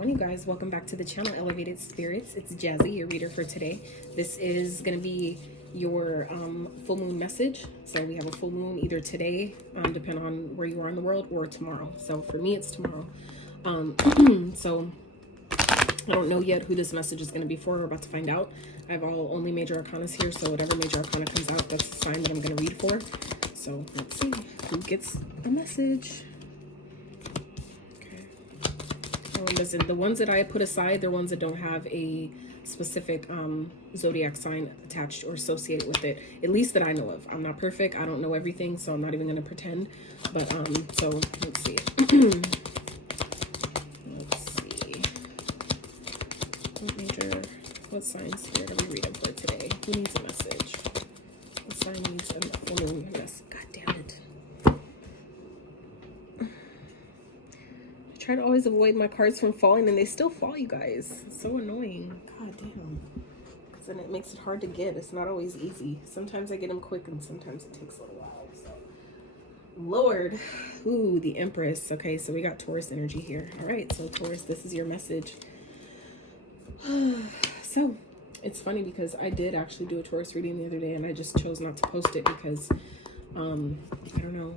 on, you guys? Welcome back to the channel, Elevated Spirits. It's Jazzy, your reader for today. This is going to be your full moon message. So we have a full moon either today, depending on where you are in the world, or tomorrow. So for me, it's tomorrow. So I don't know yet who this message is going to be for. We're about to find out. I have only major arcanas here, so whatever major arcana comes out, that's the sign that I'm going to read for. So let's see who gets a message. Listen, the ones that I put aside, they're ones that don't have a specific zodiac sign attached or associated with it, at least that I know of. I'm not perfect. I don't know everything, so I'm not even going to pretend. But so let's see. Let's see. What signs spirit are we reading for today? Who needs a message? What sign needs a full moon? Yes. God damn it. Try to always avoid my cards from falling, and they still fall, you guys. It's so annoying. God damn. Because then it makes it hard to get. It's not always easy. Sometimes I get them quick, and sometimes it takes a little while. So, Lord. Ooh, the Empress. Okay, so we got Taurus energy here. All right, so Taurus, this is your message. So, it's funny because I did actually do a Taurus reading the other day, and I just chose not to post it because, I don't know.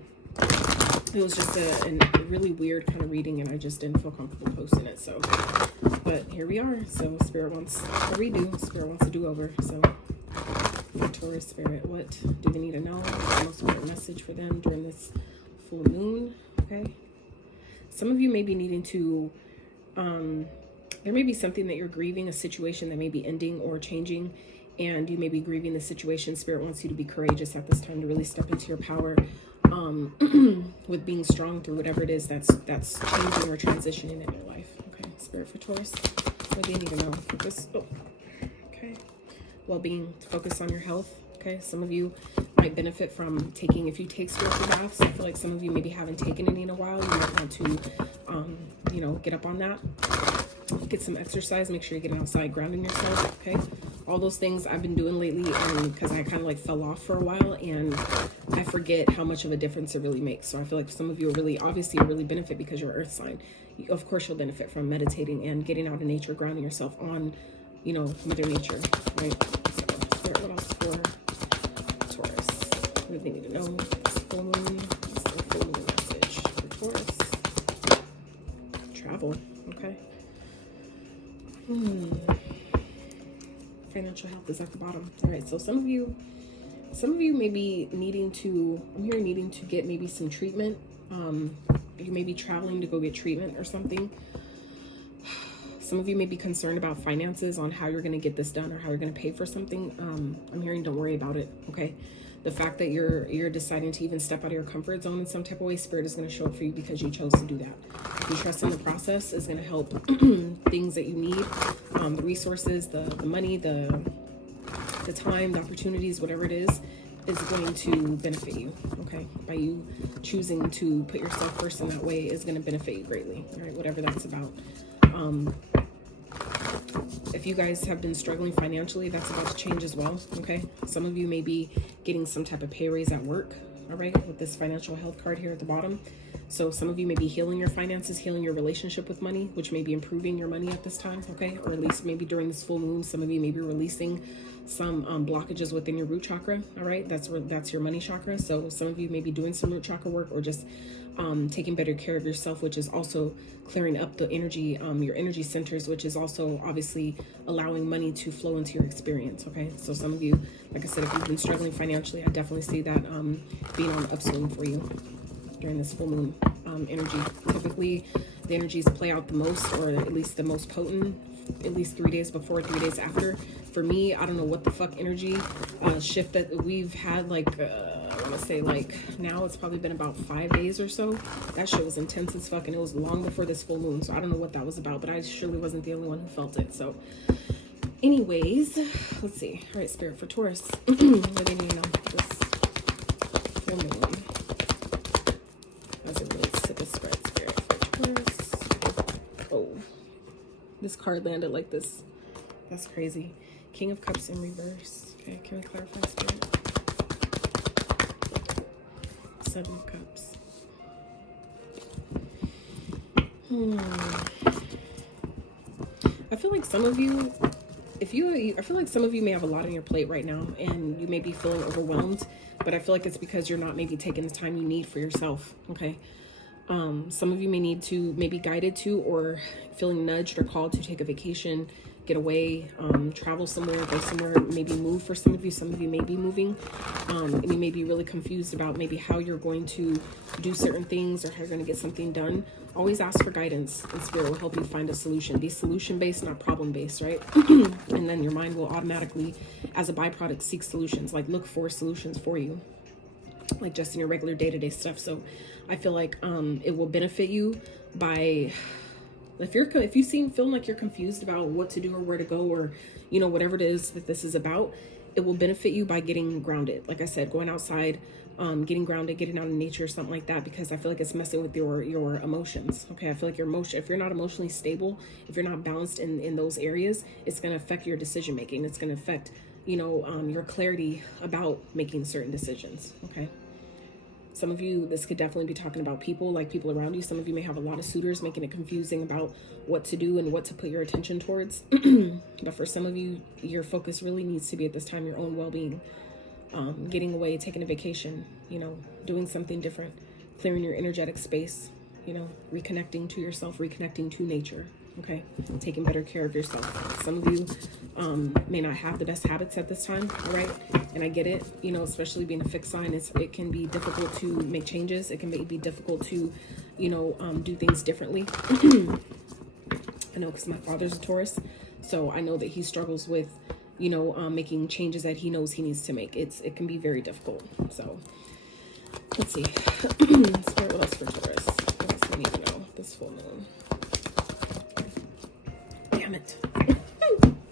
It was just a really weird kind of reading, and I just didn't feel comfortable posting it. So, but here we are. So Spirit wants a redo. Spirit wants a do-over. So for Taurus Spirit, what do they need to know? What's the most important message for them during this full moon? Okay. Some of you may be needing to, there may be something that you're grieving, a situation that may be ending or changing, and you may be grieving the situation. Spirit wants you to be courageous at this time, to really step into your power. With being strong through whatever it is that's changing or transitioning in your life. Okay, Spirit for Taurus, what do you need to know? Focus. Oh, okay. Well-being, focus on your health. Okay, some of you might benefit from taking, if you take spiritual baths, I feel like some of you maybe haven't taken any in a while. You might want to, you know, get up on that. Get some exercise. Make sure you're getting outside, grounding yourself. Okay, all those things I've been doing lately, because I kind of like fell off for a while, and I forget how much of a difference it really makes. So I feel like some of you are really, obviously you really benefit because you're Earth sign. Of course you'll benefit from meditating and getting out in nature, grounding yourself on, you know, Mother Nature, right? So Spirit, what else for Taurus? What do they need to know? Full moon. What's the full moon message for Taurus? Travel. Okay. Financial health is at the bottom. All right, so some of you may be needing to, I'm hearing needing to get maybe some treatment. You may be traveling to go get treatment or something. Some of you may be concerned about finances, on how you're going to get this done or how you're going to pay for something. I'm hearing don't worry about it, okay? The fact that you're deciding to even step out of your comfort zone in some type of way, Spirit is going to show up for you because you chose to do that. You trust in the process is going to help things that you need, the resources, the money, the time, the opportunities, whatever it is going to benefit you, okay? By you choosing to put yourself first in that way is going to benefit you greatly, all right? Whatever that's about. If you guys have been struggling financially, that's about to change as well, okay? Some of you may be getting some type of pay raise at work, all right, with this financial health card here at the bottom. So some of you may be healing your finances, healing your relationship with money, which may be improving your money at this time, okay? Or at least maybe during this full moon, some of you may be releasing some blockages within your root chakra, all right? That's your money chakra. So some of you may be doing some root chakra work, or just taking better care of yourself, which is also clearing up the energy, your energy centers, which is also obviously allowing money to flow into your experience, okay? So some of you, like I said, if you've been struggling financially, I definitely see that being on the upswing for you during this full moon energy. Typically, the energies play out the most, or at least the most potent, at least 3 days before, 3 days after. For me, I don't know what the fuck energy shift that we've had, like, I want to say, like, now it's probably been about 5 days or so. That shit was intense as fuck, and it was long before this full moon, so I don't know what that was about, but I surely wasn't the only one who felt it. So anyways, let's see. All right, Spirit for Taurus. What do they need to know this full moon as it relates to the spread? Spirit for Taurus. Oh, this card landed like this. That's crazy. King of Cups in reverse. Okay, can we clarify, Spirit? Seven of Cups. I feel like some of you, I feel like some of you may have a lot on your plate right now and you may be feeling overwhelmed, but I feel like it's because you're not maybe taking the time you need for yourself, okay? Some of you may need to, maybe guided to, or feeling nudged or called to take a vacation, get away, travel somewhere, go somewhere, maybe move for some of you may be moving, and you may be really confused about maybe how you're going to do certain things or how you're going to get something done. Always ask for guidance, and Spirit will help you find a solution. Be solution-based, not problem-based, right? And then your mind will automatically, as a byproduct, seek solutions, like look for solutions for you, like just in your regular day-to-day stuff. So I feel like it will benefit you by, if you feel like you're confused about what to do or where to go, or you know, whatever it is that this is about, it will benefit you by getting grounded. Like I said, going outside, getting grounded, getting out in nature, something like that, because I feel like it's messing with your emotions. Okay, I feel like if you're not emotionally stable, if you're not balanced in those areas, it's going to affect your decision making. It's going to affect, you know, your clarity about making certain decisions. Okay. Some of you, this could definitely be talking about people, like people around you. Some of you may have a lot of suitors, making it confusing about what to do and what to put your attention towards. But for some of you, your focus really needs to be at this time your own well-being, getting away, taking a vacation, you know, doing something different, clearing your energetic space, you know, reconnecting to yourself, reconnecting to nature. Okay, taking better care of yourself. Some of you may not have the best habits at this time, right? And I get it, you know, especially being a fixed sign, it can be difficult to make changes. It can be difficult to, you know, do things differently. I know, because my father's a Taurus, so I know that he struggles with, you know, making changes that he knows he needs to make. It can be very difficult. So let's see. Spirit, what else for Taurus? What else do we need to know? This full moon. Damn it.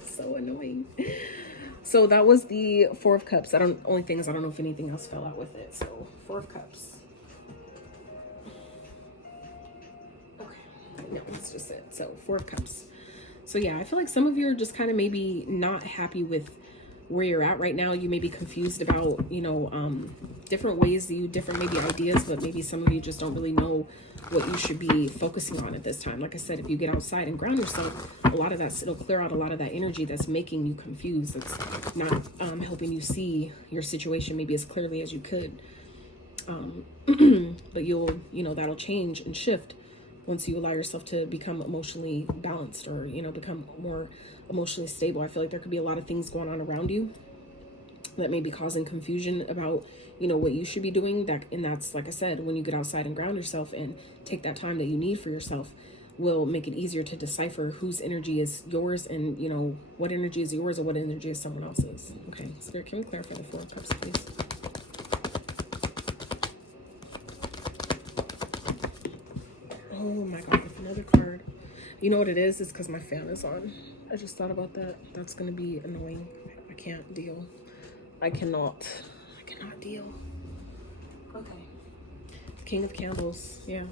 So annoying. So that was the Four of Cups. Only thing is, I don't know if anything else fell out with it. So Four of Cups. Okay. No, that's just it. So Four of Cups. So yeah, I feel like some of you are just kind of maybe not happy with where you're at right now. You may be confused about, you know, different ways that different maybe ideas, but maybe some of you just don't really know what you should be focusing on at this time. Like I said, if you get outside and ground yourself, a lot of that, it'll clear out a lot of that energy that's making you confused. That's not helping you see your situation maybe as clearly as you could. But you know, that'll change and shift once you allow yourself to become emotionally balanced, or, you know, become more emotionally stable. I feel like there could be a lot of things going on around you that may be causing confusion about, you know, what you should be doing. And that's, like I said, when you get outside and ground yourself and take that time that you need for yourself, will make it easier to decipher whose energy is yours, and, you know, what energy is yours or what energy is someone else's. Okay, Spirit, can we clarify the Four of Cups, please? Oh my God, another card. You know what it is? It's because my fan is on. I just thought about that. That's going to be annoying. I can't deal. I cannot deal. Okay. King of Candles. Yeah.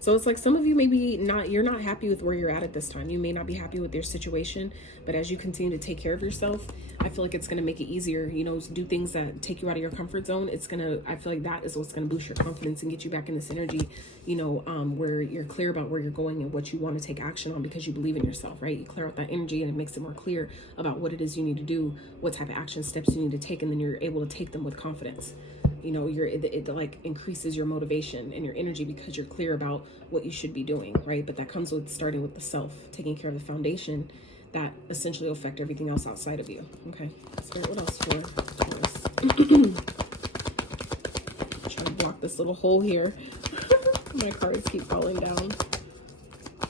So it's like some of you you're not happy with where you're at this time. You may not be happy with your situation, but as you continue to take care of yourself, I feel like it's going to make it easier, you know, to do things that take you out of your comfort zone. I feel like that is what's going to boost your confidence and get you back in this energy, you know, where you're clear about where you're going and what you want to take action on, because you believe in yourself, right? You clear out that energy and it makes it more clear about what it is you need to do, what type of action steps you need to take, and then you're able to take them with confidence. You know, it like increases your motivation and your energy because you're clear about what you should be doing, right? But that comes with starting with the self, taking care of the foundation that essentially will affect everything else outside of you. Okay, Spirit, what else for Taurus? Trying to block this little hole here. My cards keep falling down.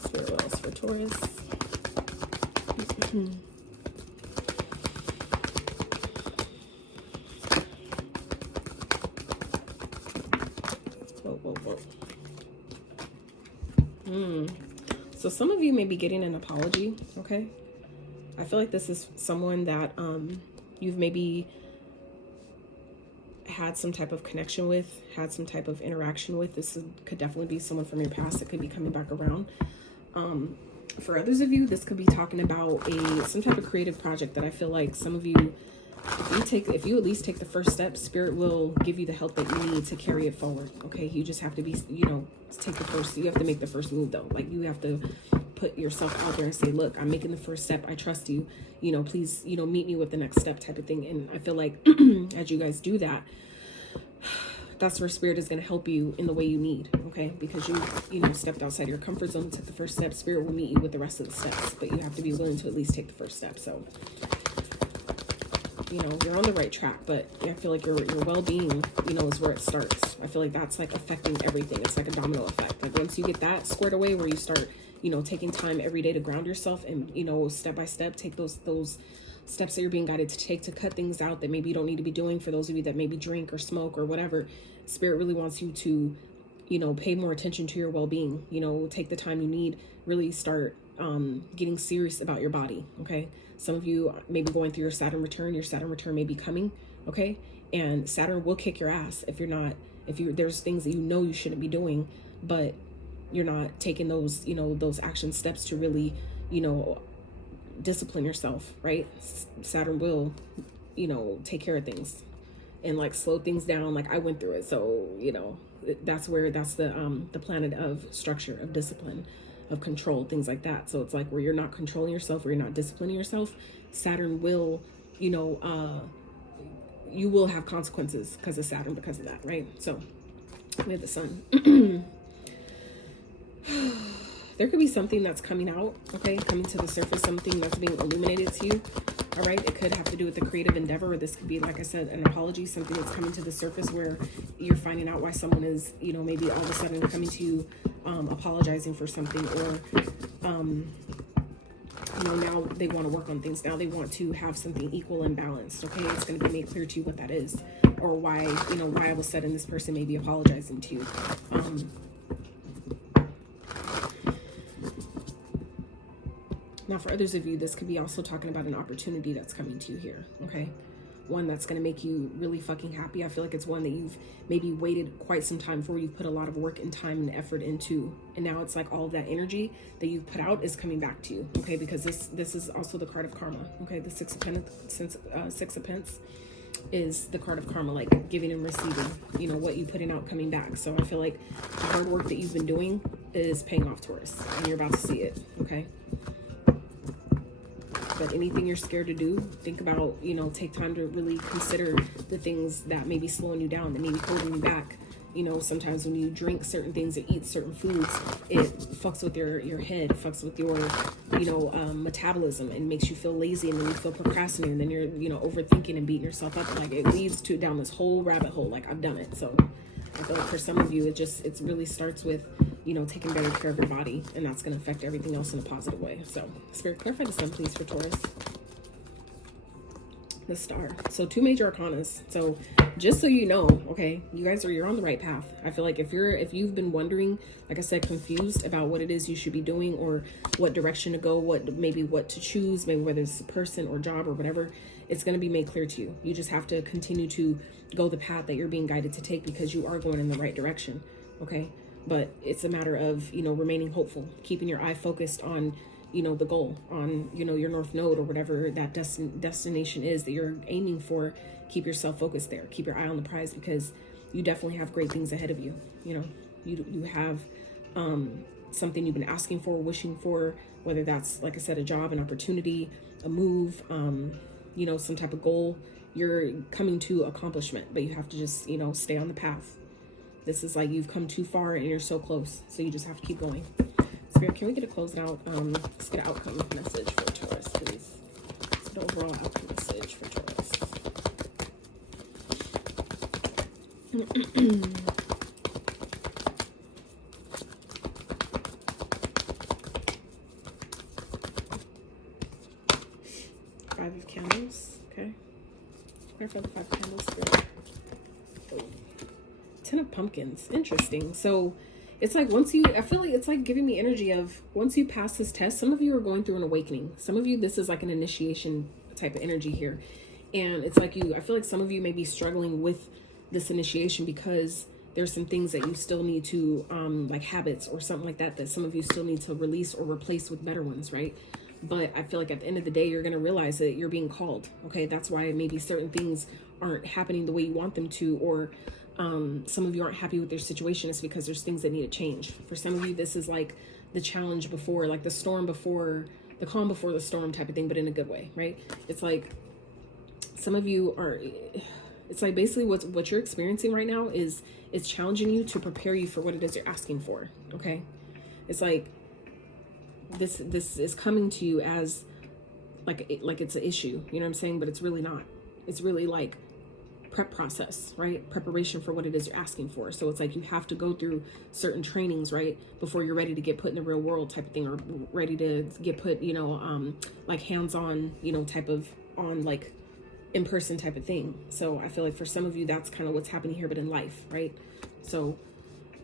Spirit, what else for Taurus? So some of you may be getting an apology, okay? I feel like this is someone that you've maybe had some type of connection with, had some type of interaction with. Could definitely be someone from your past that could be coming back around. For others of you, this could be talking about some type of creative project that I feel like some of you, if you at least take the first step, Spirit will give you the help that you need to carry it forward. Okay, you just have to be, you know, you have to make the first move though. Like you have to put yourself out there and say, look, I'm making the first step. I trust you, you know, please, you know, meet me with the next step type of thing. And I feel like as you guys do that, that's where Spirit is going to help you in the way you need, okay? Because you know, stepped outside your comfort zone, took the first step. Spirit will meet you with the rest of the steps, but you have to be willing to at least take the first step. So, you know, you're on the right track, but I feel like your well-being, you know, is where it starts. I feel like that's like affecting everything. It's like a domino effect. Like once you get that squared away, where you start, you know, taking time every day to ground yourself and, you know, step by step, take those steps that you're being guided to take to cut things out that maybe you don't need to be doing. For those of you that maybe drink or smoke or whatever, Spirit really wants you to, you know, pay more attention to your well-being, you know, take the time you need, really start getting serious about your body. Okay. Some of you may be going through your Saturn return may be coming. Okay. And Saturn will kick your ass if there's things that you know you shouldn't be doing, but you're not taking those, you know, those action steps to really, you know, discipline yourself, right? Saturn will, you know, take care of things and like slow things down. Like I went through it. So, you know, that's the planet of structure, of discipline, of control, things like that. So it's like where you're not controlling yourself, where you're not disciplining yourself, Saturn will, you know, you will have consequences because of Saturn, because of that, right? So we have the sun. There could be something that's coming out, okay, coming to the surface, something that's being illuminated to you, all right? It could have to do with the creative endeavor, or this could be, like I said, an apology, something that's coming to the surface where you're finding out why someone is, you know, maybe all of a sudden coming to you, apologizing for something, or, you know, now they want to work on things. Now they want to have something equal and balanced, okay? It's going to be made clear to you what that is, or why, you know, why all of a sudden this person may be apologizing to you. Now, for others of you, this could be also talking about an opportunity that's coming to you here, okay? One that's going to make you really fucking happy. I feel like it's one that you've maybe waited quite some time for. You've put a lot of work and time and effort into, and now it's like all of that energy that you've put out is coming back to you, okay? Because this is also the card of karma, okay? The Six of Pence is the card of karma, like giving and receiving, you know, what you putting out coming back. So I feel like the hard work that you've been doing is paying off, Taurus, and you're about to see it, okay? But anything you're scared to do, think about, you know, take time to really consider the things that may be slowing you down, that may be holding you back. You know, sometimes when you drink certain things or eat certain foods, it fucks with your head, it fucks with your, you know, metabolism, and makes you feel lazy, and then you feel procrastinating, and then you're, you know, overthinking and beating yourself up. Like it leads to down this whole rabbit hole. Like I've done it. So I feel like for some of you, it really starts with, you know, taking better care of your body, and that's going to affect everything else in a positive way. So Spirit, clarify the sun, please, for Taurus. The Star. So 2 major arcanas. So just so you know, okay, you're on the right path. I feel like if you've been wondering, like I said, confused about what it is you should be doing, or what direction to go, what to choose, maybe whether it's a person or job or whatever, it's going to be made clear to you. You just have to continue to go the path that you're being guided to take, because you are going in the right direction, okay? But it's a matter of, you know, remaining hopeful, keeping your eye focused on, you know, the goal, on, you know, your North Node, or whatever that destination is that you're aiming for. Keep yourself focused there. Keep your eye on the prize, because you definitely have great things ahead of you. You know, you have something you've been asking for, wishing for, whether that's, like I said, a job, an opportunity, a move, you know, some type of goal. You're coming to accomplishment, but you have to just, you know, stay on the path. This is like you've come too far and you're so close. So you just have to keep going. Spirit, can we get a close out? Let's get an outcome message for Taurus, please. Let's get an overall outcome message for Taurus. Five of Candles, okay. Clarify the 5 of Candles, Spirit. Oh. 10 of Pumpkins, interesting. So it's like I feel like it's like giving me energy of once you pass this test, some of you are going through an awakening. Some of you, this is like an initiation type of energy here. And it's like I feel like some of you may be struggling with this initiation because there's some things that you still need to, like habits or something like that some of you still need to release or replace with better ones, right? But I feel like at the end of the day, you're going to realize that you're being called, okay? That's why maybe certain things aren't happening the way you want them to, or some of you aren't happy with their situation. It's because there's things that need to change. For some of you, this is like the challenge before, like the storm before, the calm before the storm type of thing, but in a good way, right? It's like some of you are, it's like basically what you're experiencing right now is it's challenging you to prepare you for what it is you're asking for, okay? It's like this is coming to you as like it's an issue, you know what I'm saying? But it's really not. It's really like prep process, right? Preparation for what it is you're asking for. So it's like you have to go through certain trainings, right, before you're ready to get put in the real world type of thing, or ready to get put, you know, like hands-on, you know, type of on like in-person type of thing. So I feel like for some of you, that's kind of what's happening here, but in life, right? So,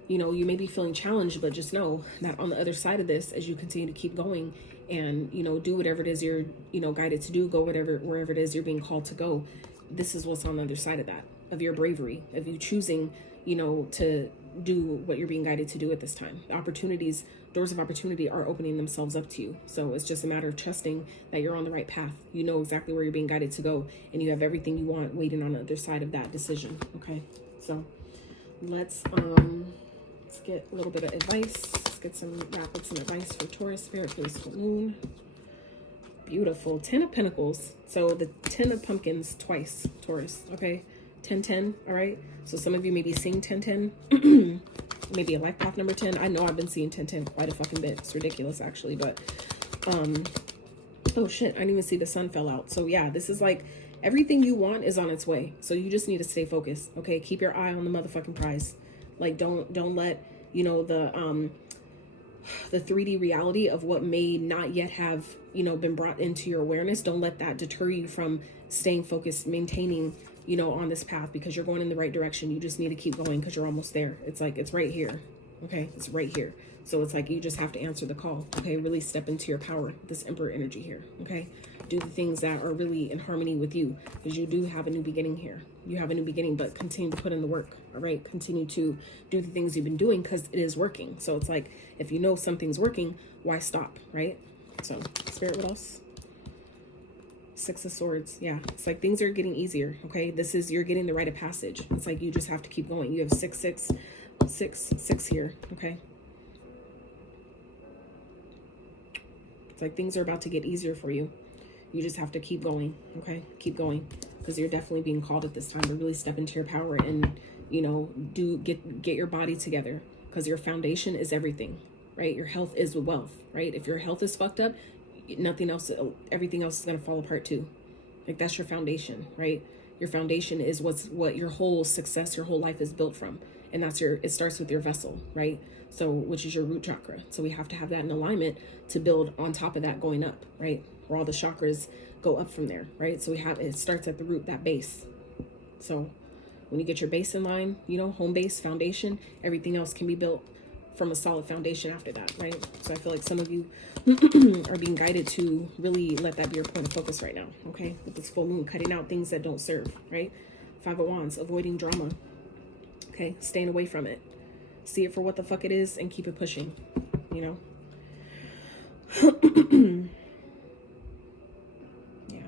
you know, you may be feeling challenged, but just know that on the other side of this, as you continue to keep going and, you know, do whatever it is you're, you know, guided to do, go wherever it is you're being called to go, this is what's on the other side of that, of your bravery, of you choosing, you know, to do what you're being guided to do at this time. The opportunities, doors of opportunity are opening themselves up to you. So it's just a matter of trusting that you're on the right path. You know exactly where you're being guided to go, and you have everything you want waiting on the other side of that decision. Okay, so let's get a little bit of advice. Let's get some wrap with some advice for Taurus spirit for this full moon. Beautiful. 10 of Pentacles. So the 10 of Pumpkins twice, Taurus. Okay, 10-10. All right. So some of you may be seeing 10-10. Maybe a life path number 10. I know I've been seeing 10-10 quite a fucking bit. It's ridiculous, actually. But oh shit, I didn't even see the sun fell out. So yeah, this is like everything you want is on its way. So you just need to stay focused. Okay, keep your eye on the motherfucking prize. Like don't let, you know, the 3D reality of what may not yet have, you know, been brought into your awareness. Don't let that deter you from staying focused, maintaining, you know, on this path, because you're going in the right direction. You just need to keep going because you're almost there. It's like, it's right here. Okay. It's right here. So it's like, you just have to answer the call. Okay. Really step into your power, this Emperor energy here. Okay. Do the things that are really in harmony with you, because you do have a new beginning here. You have a new beginning, but continue to put in the work. All right. Continue to do the things you've been doing because it is working. So it's like, if you know something's working, why stop? Right. So Spirit, what else? 6 of Swords. Yeah. It's like things are getting easier. Okay. This is, you're getting the rite of passage. It's like, you just have to keep going. You have 6 here. Okay. It's like things are about to get easier for you. You just have to keep going. Okay. Keep going, because you're definitely being called at this time to really step into your power and, you know, get your body together, because your foundation is everything, right? Your health is wealth, right? If your health is fucked up, nothing else, everything else is going to fall apart too. Like that's your foundation, right? Your foundation is what your whole success, your whole life is built from. And that's it starts with your vessel, right? So, which is your root chakra. So we have to have that in alignment to build on top of that going up, right? Where all the chakras go up from there, right? So it starts at the root, that base. So when you get your base in line, you know, home base, foundation, everything else can be built from a solid foundation after that, right? So I feel like some of you are being guided to really let that be your point of focus right now, okay? With this full moon, cutting out things that don't serve, right? 5 of Wands, avoiding drama, okay? Staying away from it. See it for what the fuck it is and keep it pushing, you know? Yeah.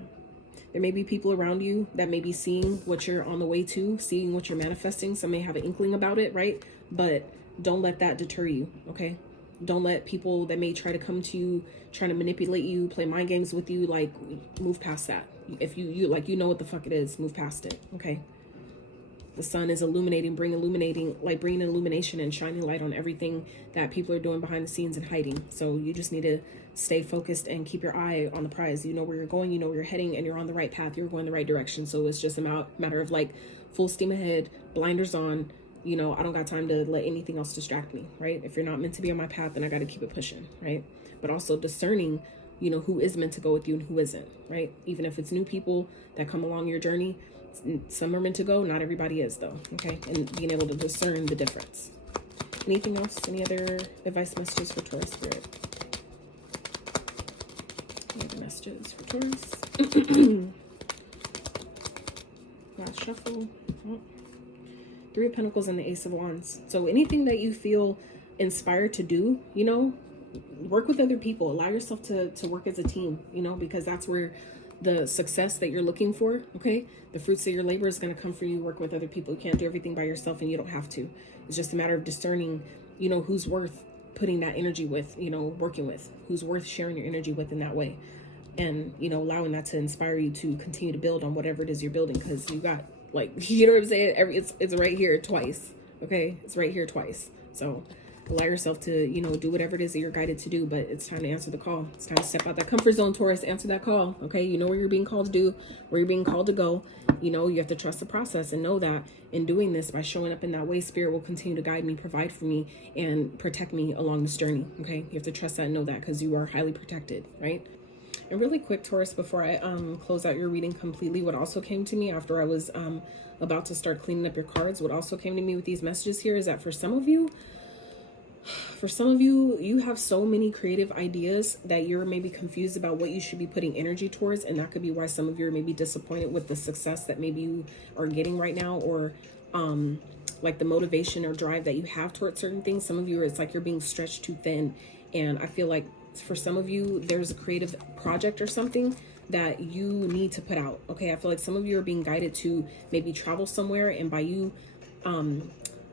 There may be people around you that may be seeing what you're on the way to, seeing what you're manifesting. Some may have an inkling about it, right? But don't let that deter you, okay? Don't let people that may try to come to you, trying to manipulate you, play mind games with you, like, move past that. If you like, you know what the fuck it is, move past it, okay? The sun is illuminating, bringing illumination and shining light on everything that people are doing behind the scenes and hiding. So you just need to stay focused and keep your eye on the prize. You know where you're going, you know where you're heading, and you're on the right path. You're going the right direction. So it's just a matter of like full steam ahead, blinders on. You know, I don't got time to let anything else distract me, right? If you're not meant to be on my path, then I got to keep it pushing, right? But also discerning, you know, who is meant to go with you and who isn't, right? Even if it's new people that come along your journey, some are meant to go, not everybody is though, okay? And being able to discern the difference. Anything else? Any other advice messages for Taurus spirit? Any other messages for Taurus? Last shuffle. Oh. 3 of Pentacles and the Ace of Wands. So anything that you feel inspired to do, you know, work with other people. Allow yourself to work as a team, you know, because that's where the success that you're looking for, okay, the fruits of your labor is going to come from you. Work with other people. You can't do everything by yourself, and you don't have to. It's just a matter of discerning, you know, who's worth putting that energy with, you know, working with, who's worth sharing your energy with in that way. And, you know, allowing that to inspire you to continue to build on whatever it is you're building, because you got, like, you know what I'm saying? It's right here twice. Okay, it's right here twice. So allow yourself to, you know, do whatever it is that you're guided to do, but it's time to answer the call. It's time to step out that comfort zone, Taurus. Answer that call. Okay, you know where you're being called to do, where you're being called to go. You know, you have to trust the process and know that in doing this, by showing up in that way, Spirit will continue to guide me, provide for me, and protect me along this journey. Okay, you have to trust that and know that, because you are highly protected, right? And really quick, Taurus, before I close out your reading completely, what also came to me after I was about to start cleaning up your cards, what also came to me with these messages here is that for some of you, you have so many creative ideas that you're maybe confused about what you should be putting energy towards. And that could be why some of you are maybe disappointed with the success that maybe you are getting right now, or like the motivation or drive that you have towards certain things. Some of you, it's like you're being stretched too thin. And I feel like for some of you, there's a creative project or something that you need to put out. Okay, I feel like some of you are being guided to maybe travel somewhere, and by you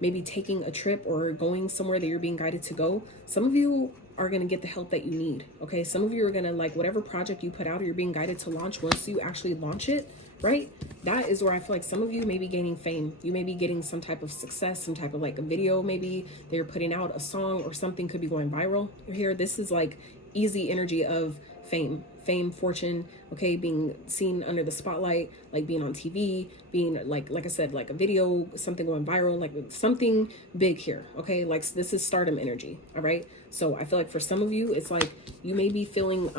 maybe taking a trip or going somewhere that you're being guided to go, some of you are going to get the help that you need. Okay, some of you are going to, like, whatever project you put out or you're being guided to launch, once you actually launch it, right, that is where I feel like some of you may be gaining fame. You may be getting some type of success, some type of, like, a video maybe that you're putting out, a song or something could be going viral here. This is like easy energy of fame, fortune, okay, being seen under the spotlight, like being on TV, being like I said, like a video, something going viral, like something big here, okay? Like this is stardom energy, all right? So I feel like for some of you, it's like you may be feeling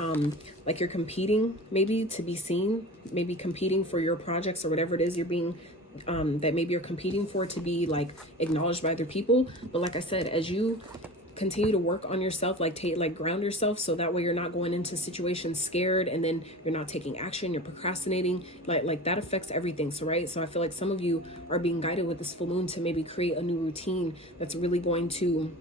like you're competing maybe to be seen, maybe competing for your projects or whatever it is you're being that maybe you're competing for to be like acknowledged by other people. But like I said, as you continue to work on yourself, like ground yourself, so that way you're not going into situations scared and then you're not taking action, you're procrastinating, like that affects everything. So right, so I feel like some of you are being guided with this full moon to maybe create a new routine that's really going to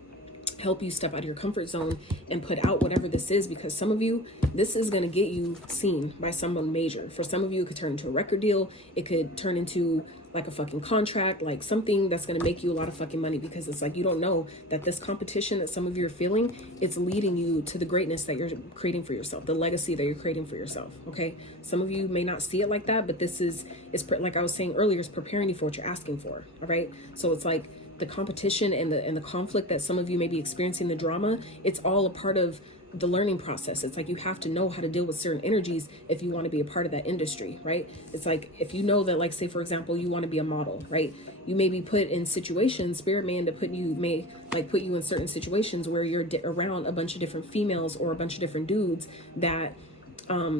help you step out of your comfort zone and put out whatever this is, because some of you, this is going to get you seen by someone major. For some of you, it could turn into a record deal, it could turn into like a fucking contract, like something that's going to make you a lot of fucking money, because it's like you don't know that this competition that some of you are feeling, it's leading you to the greatness that you're creating for yourself, the legacy that you're creating for yourself. Okay, some of you may not see it like that, but this is like I was saying earlier, it's preparing you for what you're asking for. All right, so it's like the competition and the conflict that some of you may be experiencing, the drama, it's all a part of the learning process. It's like you have to know how to deal with certain energies if you want to be a part of that industry, right? It's like if you know that, like, say for example, you want to be a model, right? You may be put in situations, spirit man to put you in certain situations where you're around a bunch of different females or a bunch of different dudes that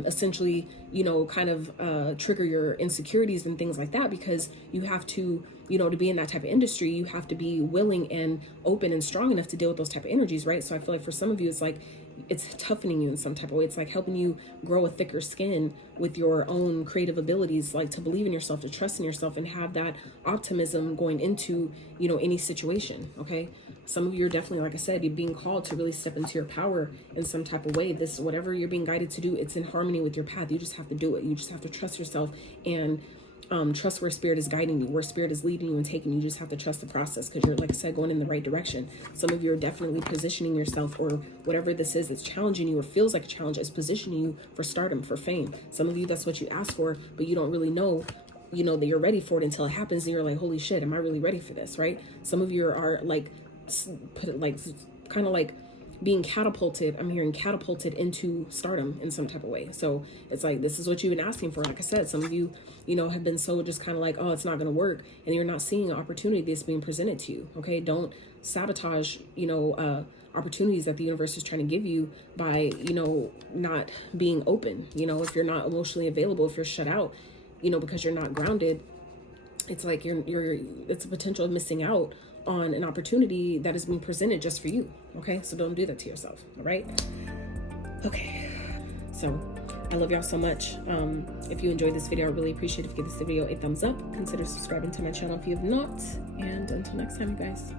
essentially, you know, kind of trigger your insecurities and things like that, because you have to, you know, to be in that type of industry, you have to be willing and open and strong enough to deal with those type of energies, right? So I feel like for some of you, it's like it's toughening you in some type of way. It's like helping you grow a thicker skin with your own creative abilities, like to believe in yourself, to trust in yourself, and have that optimism going into, you know, any situation. Okay, some of you are definitely, like I said, you're being called to really step into your power in some type of way. This, whatever you're being guided to do, it's in harmony with your path. You just have to do it. You just have to trust yourself and trust where spirit is guiding you, where spirit is leading you and taking you. You just have to trust the process, because you're, like I said, going in the right direction. Some of you are definitely positioning yourself, or whatever this is that's challenging you or feels like a challenge, is positioning you for stardom, for fame. Some of you, that's what you asked for, but you don't really know, you know, that you're ready for it until it happens, and you're like, holy shit, am I really ready for this, right? Some of you are like, kind of like being catapulted, I'm hearing catapulted into stardom in some type of way. So it's like, this is what you've been asking for. Like I said, some of you, you know, have been so just kind of like, oh, it's not going to work, and you're not seeing an opportunity that's being presented to you. Okay, don't sabotage, you know, opportunities that the universe is trying to give you by, you know, not being open. You know, if you're not emotionally available, if you're shut out, you know, because you're not grounded, it's like it's a potential of missing out on an opportunity that is being presented just for you. Okay, so don't do that to yourself. All right, okay, so I love y'all so much. If you enjoyed this video, I really appreciate it if you give this video a thumbs up. Consider subscribing to my channel if you have not, and until next time, you guys.